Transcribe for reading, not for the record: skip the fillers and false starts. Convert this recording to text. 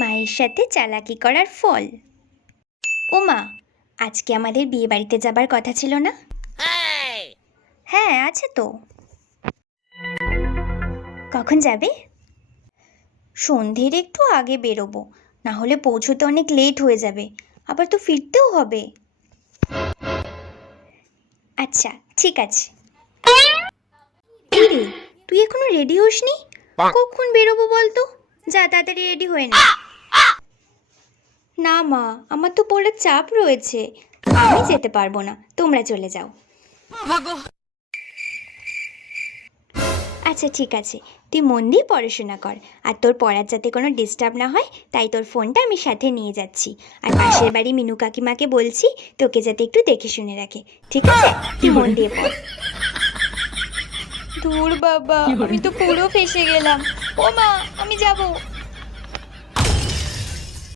মায়ের সাথে চালাকি করার ফল। ও মা, আজকে আমাদের বিয়ে বাড়িতে যাবার কথা ছিল না? হ্যাঁ, আছে তো। কখন যাবে? সন্ধ্যের একটু আগে বেরোবো, না হলে পৌঁছতে অনেক লেট হয়ে যাবে, আবার তো ফিরতেও হবে। আচ্ছা, ঠিক আছে। রে, তুই এখনো রেডি হসনি? কখন বেরোবো বলতো? যা তাড়াতাড়ি রেডি হয়ে নে। না মা, আমার তো পড়ার চাপ রয়েছে, আমি যেতে পারবো না, তোমরা চলে যাও। আচ্ছা ঠিক আছে, তুই মন দিয়ে পড়াশোনা কর, আর তোর পড়ার যাতে কোনো ডিস্টার্ব না হয় তাই তোর ফোনটা আমি সাথে নিয়ে যাচ্ছি। আর পাশের বাড়ি মিনু কাকিমাকে বলছি তোকে যাতে একটু দেখে শুনে রাখে, ঠিক আছে? তুই মন দিয়ে পড়। দূর বাবা, আমি তো পুরো ফেসে গেলাম। ও মা, আমি যাব।